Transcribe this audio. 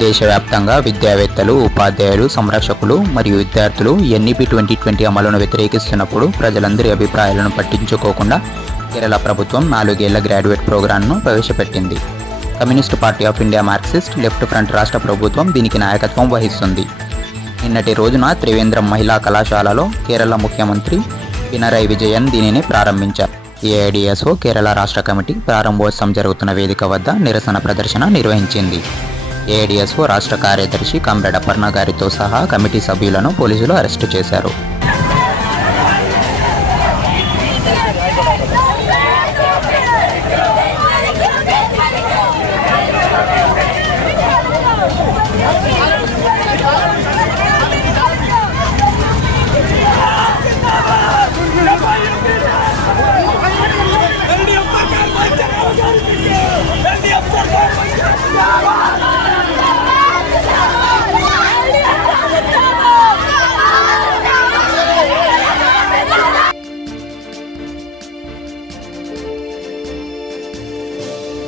దేశవ్యాప్తంగా విద్యావేత్తలు ఉపాధ్యాయులు సంరక్షకులు మరియు విద్యార్థులు ఎన్ఈపి ట్వంటీ ట్వంటీ అమలును వ్యతిరేకిస్తున్నప్పుడు ప్రజలందరి అభిప్రాయాలను పట్టించుకోకుండా కేరళ ప్రభుత్వం నాలుగేళ్ళ గ్రాడ్యుయేట్ ప్రోగ్రాంను ప్రవేశపెట్టింది. Communist Party of India Marxist Left Front రాష్ట్ర ప్రభుత్వం దీనికి నాయకత్వం వహిస్తుంది. నిన్నటి రోజున త్రివేంద్రం మహిళా కళాశాలలో కేరళ ముఖ్యమంత్రి పినరై విజయన్ దీనిని ప్రారంభించారు. ఏఐడిఎస్ఓ కేరళ రాష్ట్ర కమిటీ ప్రారంభోత్సవం జరుగుతున్న వేదిక వద్ద నిరసన ప్రదర్శన నిర్వహించింది. ఏడీఎస్ఓ రాష్ట్ర కార్యదర్శి కంబెడ అపర్ణ గారితో సహా కమిటీ సభ్యులను పోలీసులు అరెస్టు చేశారు Yeah!